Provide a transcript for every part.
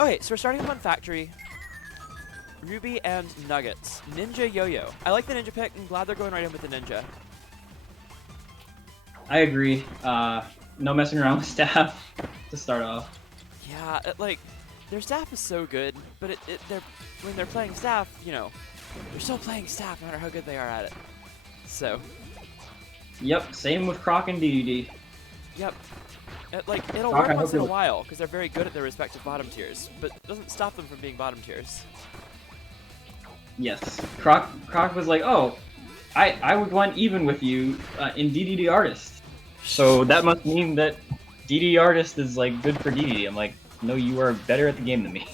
Okay, so we're starting with one factory. Ruby and Nuggetz. Ninja Yo-Yo. I like the ninja pick. I'm glad they're going right in with the ninja. I agree. No messing around with staff to start off. Yeah, like, their staff is so good, but when they're playing staff, you know, they're still playing staff no matter how good they are at it. So. Yep, same with Croc and DDD. Yep. It'll Croc, work I once hope in a you're... while, because they're very good at their respective bottom tiers, but it doesn't stop them from being bottom tiers. Yes. Croc was like, oh, I would want even with you in DDD Artist. So that must mean that DDD Artist is like good for DDD. I'm like, no, you are better at the game than me.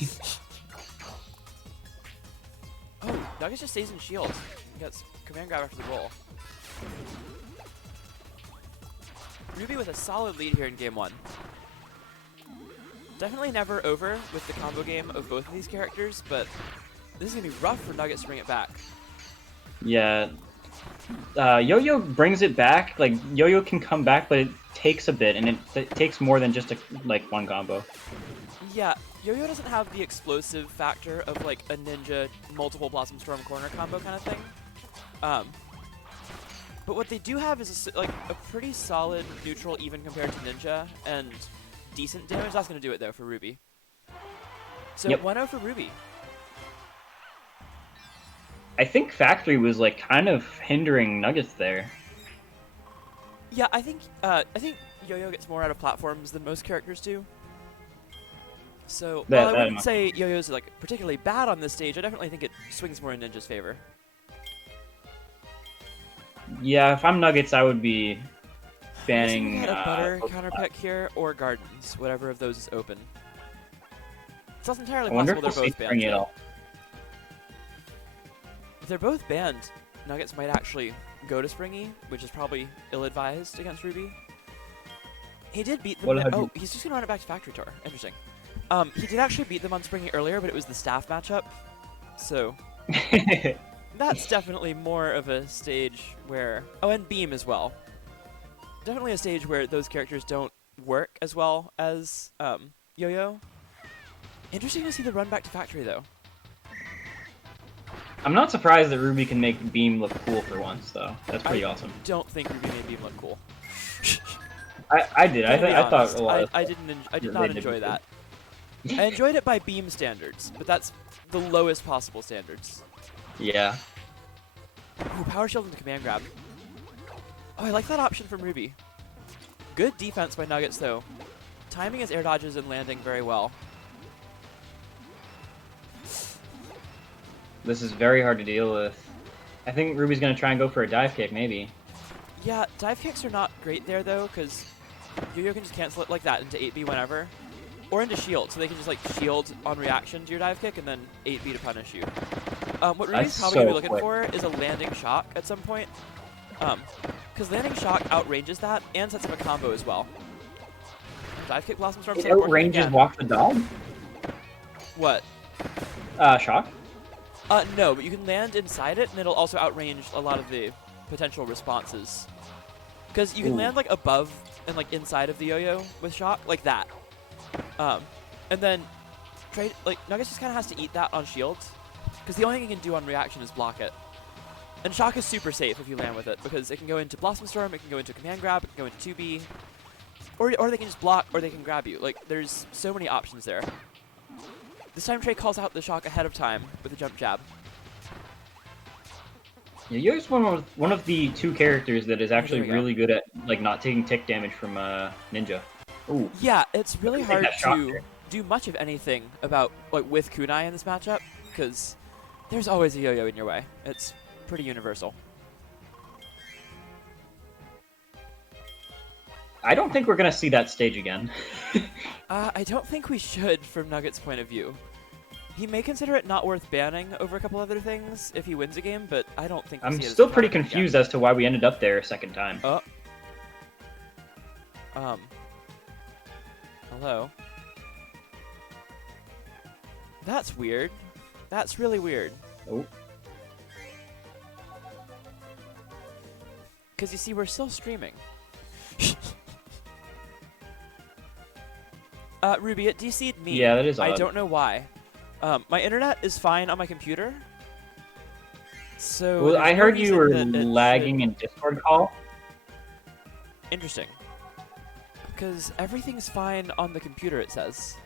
Oh, Nuggetz just stays in shield. He gets command grab after the roll. Ruby with a solid lead here in game 1. Definitely never over with the combo game of both of these characters, but this is going to be rough for Nuggetz to bring it back. Yeah. Yo-Yo brings it back. Like, Yo-Yo can come back, but it takes a bit, and it takes more than just one combo. Yeah, Yo-Yo doesn't have the explosive factor of like a ninja multiple Blossom Storm corner combo kind of thing. But what they do have is a pretty solid neutral even compared to Ninja and decent damage. That's going to do it though for Ruby. So Yep. 1-0 for Ruby. I think Factory was like kind of hindering Nuggetz there. Yeah, I think Yo-Yo gets more out of platforms than most characters do. So while I wouldn't say Yo-Yo's like particularly bad on this stage, I definitely think it swings more in Ninja's favor. Yeah, if I'm Nuggetz, I would be banning. We had a butter counter pick here or Gardens, whatever of those is open. It's also entirely possible they're both banned. If they're both banned, Nuggetz might actually go to Springy, which is probably ill-advised against Ruby. He did beat them. Oh, he's just gonna run it back to Factory Tour. Interesting. He did actually beat them on Springy earlier, but it was the staff matchup. So that's definitely more of a stage where... Oh, and Beam as well. Definitely a stage where those characters don't work as well as Yo-Yo. Interesting to see the run back to Factory, though. I'm not surprised that Ruby can make Beam look cool for once, though. That's pretty awesome. I don't think Ruby made Beam look cool. I did. I thought a lot. I did not enjoy that. I enjoyed it by Beam standards, but that's the lowest possible standards. Yeah. Ooh, power shield into command grab. Oh, I like that option from Ruby. Good defense by Nuggetz, though. Timing his air dodges and landing very well. This is very hard to deal with. I think Ruby's going to try and go for a dive kick, maybe. Yeah, dive kicks are not great there, though, because Yo-Yo can just cancel it like that into 8B whenever. Or into shield, so they can just like shield on reaction to your dive kick and then 8B to punish you. What Ruby's probably going to be looking for is a landing shock at some point. Because landing shock outranges that and sets up a combo as well. Dive kick Blossom Storm. It outranges Walk the Dog? What? Shock? No, but you can land inside it and it'll also outrange a lot of the potential responses. Because you can land like above and like inside of the Yo-Yo with shock, like that. And then Nuggetz just kind of has to eat that on shields, because the only thing he can do on reaction is block it. And shock is super safe if you land with it, because it can go into Blossom Storm, it can go into command grab, it can go into 2B, or they can just block, or they can grab you. Like, there's so many options there. This time Trey calls out the shock ahead of time with a jump jab. Yeah, Yo-Yo's one of the two characters that is actually really good at like not taking tick damage from Ninja. Ooh. Yeah, it's really hard to do much of anything about with Kunai in this matchup, because there's always a Yo-Yo in your way. It's pretty universal. I don't think we're gonna see that stage again. I don't think we should, from Nugget's point of view. He may consider it not worth banning over a couple other things if he wins a game, but I don't think I'm still pretty confused as to why we ended up there a second time. Hello. That's weird. That's really weird. Oh. Because you see, we're still streaming. Ruby, it DC'd me. Yeah, that is I odd. don't know why. My internet is fine on my computer. So Well, there's I no heard you reason were that it lagging in Discord call. Interesting. Because everything's fine on the computer, it says.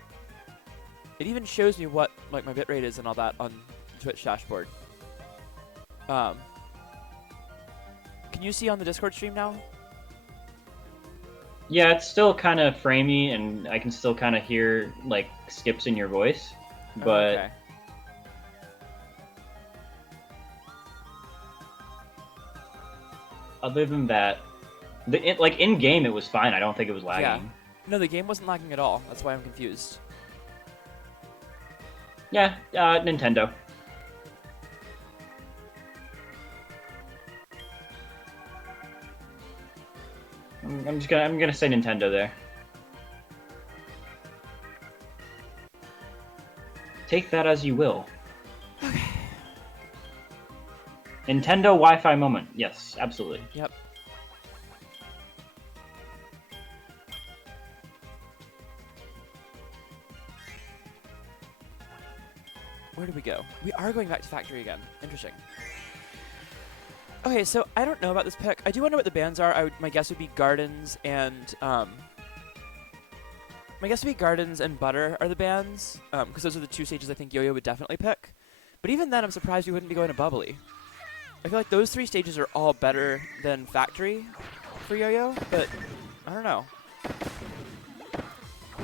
It even shows me what like my bitrate is and all that on Twitch dashboard. Can you see on the Discord stream now? Yeah, it's still kind of framey, and I can still kind of hear like skips in your voice, but Okay. other than that, like in game it was fine. I don't think it was lagging. No, the game wasn't lagging at all. That's why I'm confused. Yeah, Nintendo. I'm gonna say Nintendo there. Take that as you will. Okay. Nintendo Wi-Fi moment. Yes, absolutely. Yep. Where do we go? We are going back to factory again. Interesting. Okay, so I don't know about this pick. I do wonder what the bans are. My guess would be Gardens and Butter are the bans, because those are the two stages I think Yo-Yo would definitely pick. But even then, I'm surprised we wouldn't be going to Bubbly. I feel like those three stages are all better than Factory for Yo-Yo, but I don't know.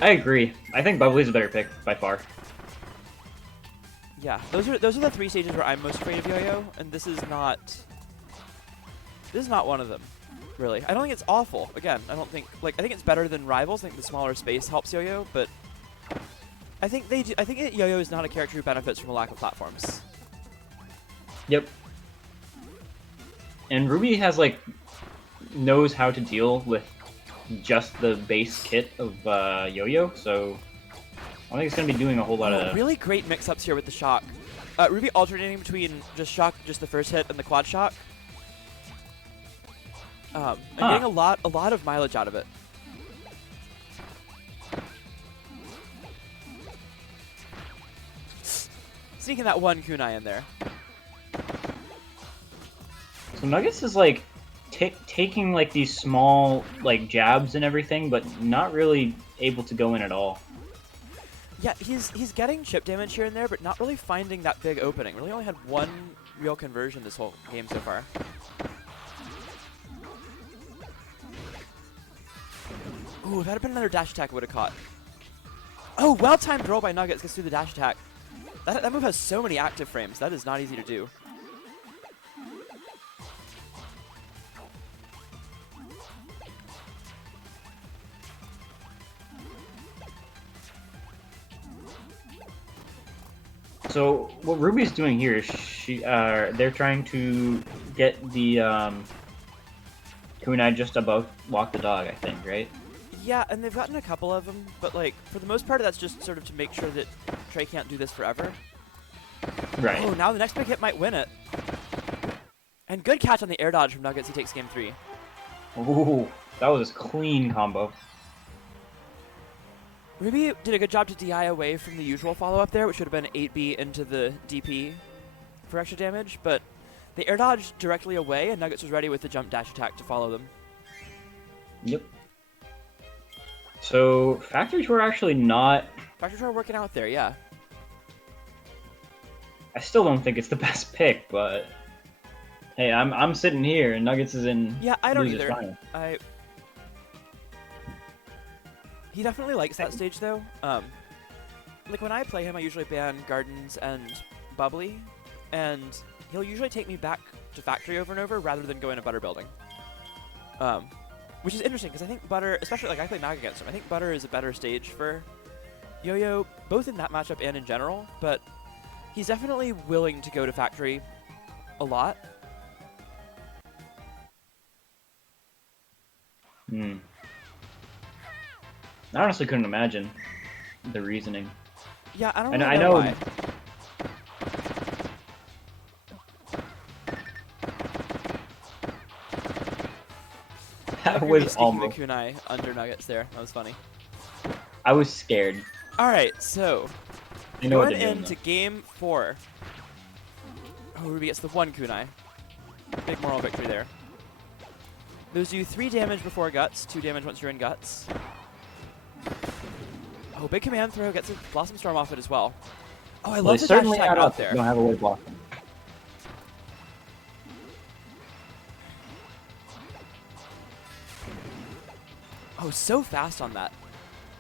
I agree. I think Bubbly's a better pick by far. Yeah, those are the three stages where I'm most afraid of Yo-Yo, and this is not one of them, really. I don't think it's awful. Again, I think it's better than Rivals. I think the smaller space helps Yo-Yo, but I think Yo-Yo is not a character who benefits from a lack of platforms. Yep. And Ruby has knows how to deal with just the base kit of Yo-Yo, so I don't think it's gonna be doing a whole lot of really great mix-ups here with the shock. Ruby alternating between just shock, just the first hit, and the quad shock. And getting a lot of mileage out of it. Sneaking that one kunai in there. So Nuggetz is taking these small jabs and everything, but not really able to go in at all. Yeah, he's getting chip damage here and there, but not really finding that big opening. Really only had one real conversion this whole game so far. Ooh, if that had been another dash attack, I would have caught. Oh, well-timed roll by Nuggetz gets through the dash attack. That move has so many active frames. That is not easy to do. So what Ruby's doing here is they're trying to get the kunai just above walk the dog, I think, right? Yeah, and they've gotten a couple of them, but for the most part, that's just sort of to make sure that Trey can't do this forever. Right. Oh, now the next big hit might win it. And good catch on the air dodge from Nuggetz. He takes game 3. Ooh, that was a clean combo. Ruby did a good job to DI away from the usual follow-up there, which would have been 8B into the DP for extra damage, but they air dodged directly away, and Nuggetz was ready with the jump dash attack to follow them. Yep. So Factory Tour actually not... Factory Tour working out there, yeah. I still don't think it's the best pick, but hey, I'm sitting here and Nuggetz is in. Yeah, I don't losers either. final. He definitely likes that stage though. When I play him, I usually ban Gardens and Bubbly, and he'll usually take me back to Factory over and over rather than go into Butter building. Which is interesting because I think Butter, especially I play Mag against him, I think Butter is a better stage for Yo-Yo, both in that matchup and in general, but he's definitely willing to go to Factory a lot. I honestly couldn't imagine the reasoning. Yeah, I don't really I know why. That was almost. the kunai under Nuggetz there. That was funny. I was scared. All right, so I know what going they're doing, into game 4. Oh, Ruby gets the 1 kunai. Big moral victory there. Those do 3 damage before Guts, 2 damage once you're in Guts. Oh, big command throw gets a Blossom Storm off it as well. Oh, I love the dash attack out there. Don't have a way to block them. Oh, so fast on that.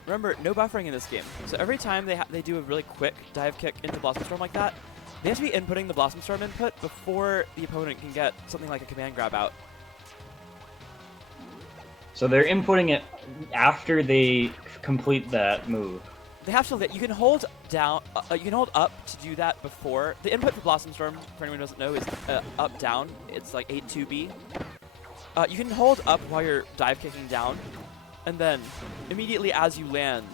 Remember, no buffering in this game. So every time they do a really quick dive kick into Blossom Storm like that, they have to be inputting the Blossom Storm input before the opponent can get something like a command grab out. So they're inputting it after they complete that move. They have to. You can hold down. You can hold up to do that before the input for Blossom Storm. For anyone who doesn't know, is up down. It's like 8-2B. You can hold up while you're dive kicking down, and then immediately as you land,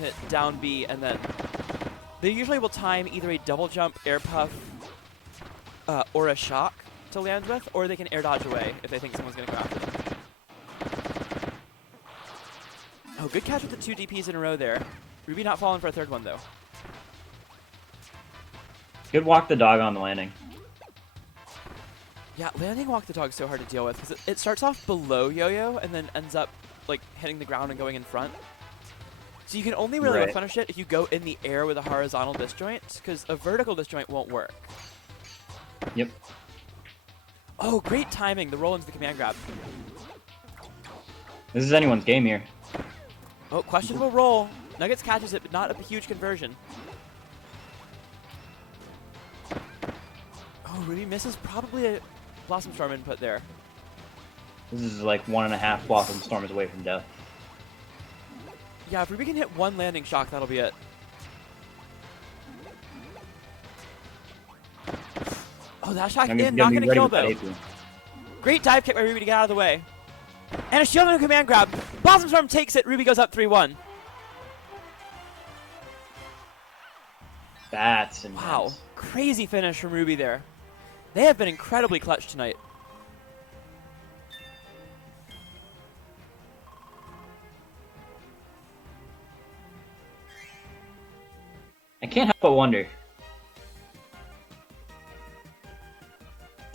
hit down B, and then they usually will time either a double jump, air puff, or a shock to land with, or they can air dodge away if they think someone's going to come after them. Oh, good catch with the 2 DPs in a row there. Ruby not falling for a 3rd one, though. Good walk the dog on the landing. Yeah, landing walk the dog is so hard to deal with, because it starts off below Yo-Yo and then ends up like hitting the ground and going in front. So you can only really punish it if you go in the air with a horizontal disjoint, because a vertical disjoint won't work. Yep. Oh, great timing. The roll into the command grab. This is anyone's game here. Oh, questionable roll. Nuggetz catches it, but not a huge conversion. Oh, Ruby misses probably a Blossom Storm input there. This is like 1.5 Blossom Storms away from death. Yeah, if Ruby can hit 1 landing shock, that'll be it. Oh, that shock in, not gonna kill though. Great dive kick by Ruby to get out of the way. And a shield and a command grab. Blossom Storm takes it. Ruby goes up 3-1. That's intense. Wow, crazy finish from Ruby there. They have been incredibly clutch tonight. I can't help but wonder.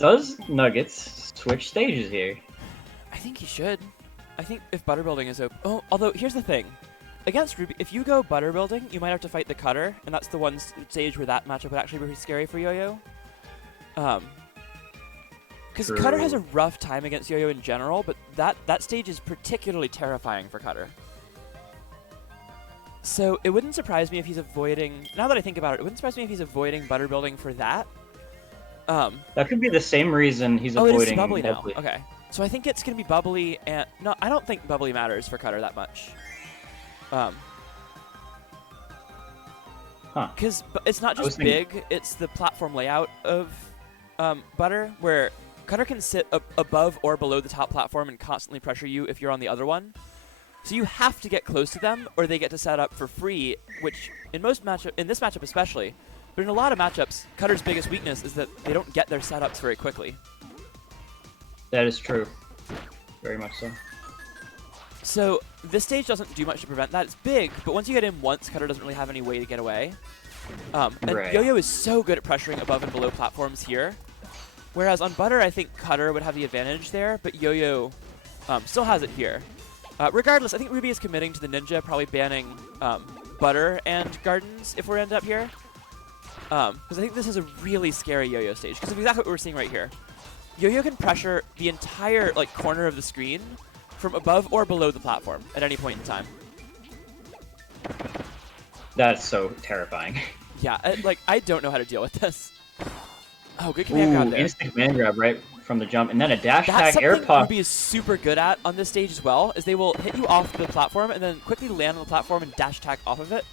Does Nuggetz switch stages here? I think he should. I think if butter building is open. Oh, although here's the thing. Against Ruby, if you go butter building, you might have to fight the cutter, and that's the one stage where that matchup would actually be pretty scary for Yo-Yo. Because Cutter has a rough time against Yo-Yo in general, but that stage is particularly terrifying for Cutter. So it wouldn't surprise me if he's avoiding. Now that I think about it, it wouldn't surprise me if he's avoiding butter building for that. That could be the same reason he's avoiding. Oh, it is bubbly now. Okay. So I think it's going to be bubbly, and no, I don't think bubbly matters for Cutter that much. Because it's not just big; it's the platform layout of butter, where Cutter can sit above or below the top platform and constantly pressure you if you're on the other one. So you have to get close to them, or they get to set up for free. Which in this matchup especially, but in a lot of matchups, Cutter's biggest weakness is that they don't get their setups very quickly. That is true. Very much so. So this stage doesn't do much to prevent that. It's big, but once you get in once, Cutter doesn't really have any way to get away. And Yo-Yo is so good at pressuring above and below platforms here. Whereas on Butter, I think Cutter would have the advantage there, but Yo-Yo still has it here. Regardless, I think Ruby is committing to the ninja, probably banning Butter and Gardens if we end up here. Because I think this is a really scary Yo-Yo stage, because of exactly what we're seeing right here. Yo-Yo can pressure the entire corner of the screen from above or below the platform at any point in time. That's so terrifying. Yeah, I don't know how to deal with this. Oh, good command grab there. Instant command grab right from the jump, and then a dash attack air puff. puff. Ruby is super good at on this stage as well, is they will hit you off the platform and then quickly land on the platform and dash attack off of it.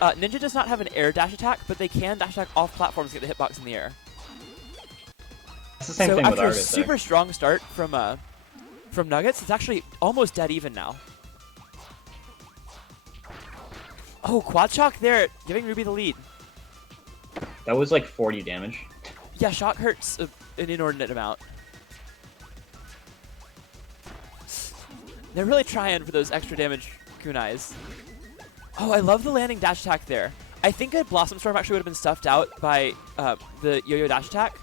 Ninja does not have an air dash attack, but they can dash attack off platforms to get the hitbox in the air. It's the same thing with Argus. After a super strong start from Nuggetz, it's actually almost dead even now. Oh, quad shock there, giving Ruby the lead. That was like 40 damage. Yeah, shock hurts an inordinate amount. They're really trying for those extra damage kunais. Oh, I love the landing dash attack there. I think a Blossom Storm actually would have been stuffed out by the yo-yo dash attack.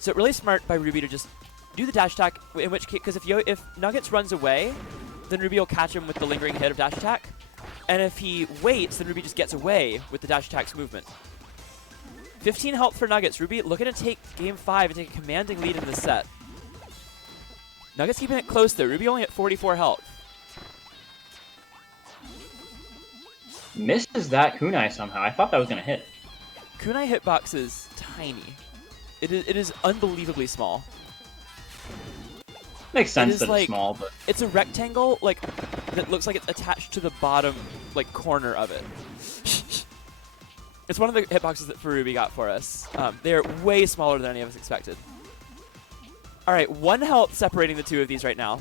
So really smart by Ruby to just do the dash attack, in which case, because if Nuggetz runs away, then Ruby will catch him with the lingering hit of dash attack. And if he waits, then Ruby just gets away with the dash attack's movement. 15 health for Nuggetz. Ruby looking to take game 5 and take a commanding lead in this set. Nuggetz keeping it close though. Ruby only at 44 health. Misses that kunai somehow. I thought that was going to hit. Kunai hitbox is tiny. It is unbelievably small. Makes sense that like, it's small, but... It's a rectangle like that looks like it's attached to the bottom like corner of it. It's one of the hitboxes that Ruby got for us. They are way smaller than any of us expected. All right, 1 health separating the two of these right now.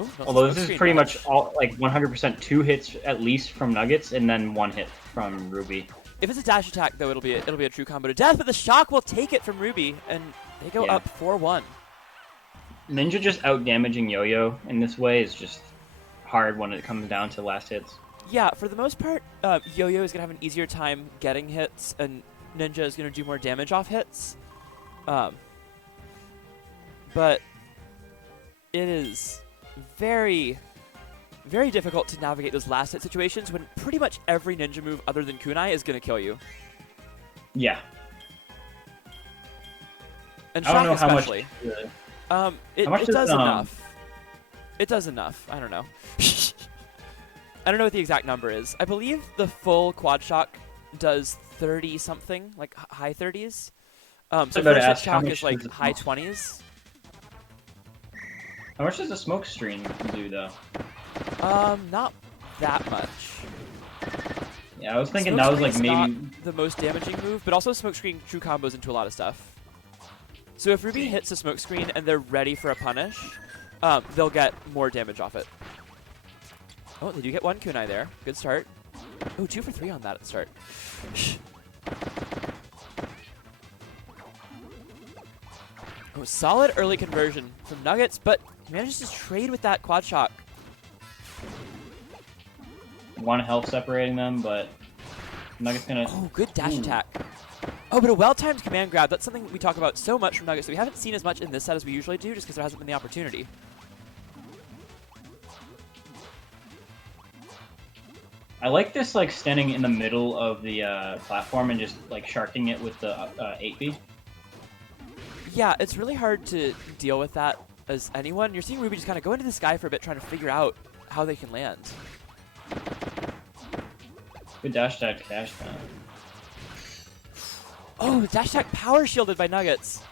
Ooh, although this is pretty much all like 100% 2 hits at least from Nuggetz, and then 1 hit from Ruby. If it's a dash attack, though, it'll be a true combo to death. But the shock will take it from Ruby, and they go up 4-1. Ninja just out damaging Yo-Yo in this way is just hard when it comes down to last hits. Yeah, for the most part, Yo-Yo is gonna have an easier time getting hits, and Ninja is gonna do more damage off hits. But it is very, very difficult to navigate those last hit situations when pretty much every ninja move other than kunai is going to kill you. Yeah. And I don't know shock especially. How much... it does enough. It does enough. I don't know. I don't know what the exact number is. I believe the full quad shock does 30-something, like high 30s. So first hit shock is like high 20s. How much does the smoke screen do, though? Not that much. Yeah, I was thinking that was like maybe not the most damaging move, but also smokescreen true combos into a lot of stuff. So if Ruby hits a smokescreen and they're ready for a punish, they'll get more damage off it. Oh, they do get 1 kunai there. Good start. Oh, 2 for 3 on that at the start. Oh, solid early conversion from Nuggetz, but manages to trade with that quad shock. 1 health separating them, but Nuggetz gonna... Oh, good dash attack. Oh, but a well-timed command grab. That's something we talk about so much from Nuggetz that we haven't seen as much in this set as we usually do, just because there hasn't been the opportunity. I like this, like, standing in the middle of the platform and just, like, sharking it with the 8B. Yeah, it's really hard to deal with that as anyone. You're seeing Ruby just kind of go into the sky for a bit, trying to figure out how they can land. Good dash attack cash down. Oh, the dash attack power shielded by Nuggetz.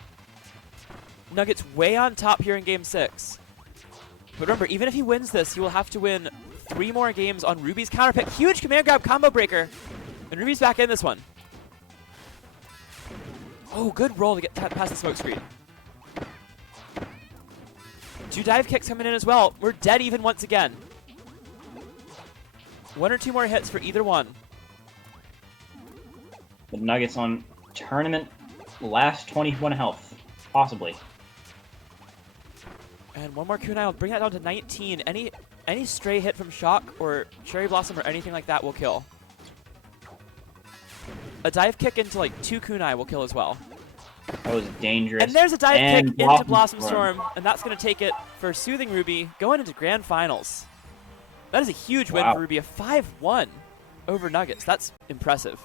Nuggetz way on top here in game 6. But remember, even if he wins this, he will have to win 3 more games on Ruby's counter pick. Huge command grab combo breaker. And Ruby's back in this one. Oh, good roll to get past the smoke screen. 2 dive kicks coming in as well. We're dead even once again. 1 or 2 more hits for either one. The Nuggetz on tournament last 21 health, possibly. And 1 more kunai will bring that down to 19. Any stray hit from shock or cherry blossom or anything like that will kill. A dive kick into like 2 kunai will kill as well. That was dangerous. And there's a dive kick into Blossom Storm, and that's going to take it for SoothingRuby going into Grand Finals. That is a huge win for Ruby, a 5-1 over Nuggetz. That's impressive.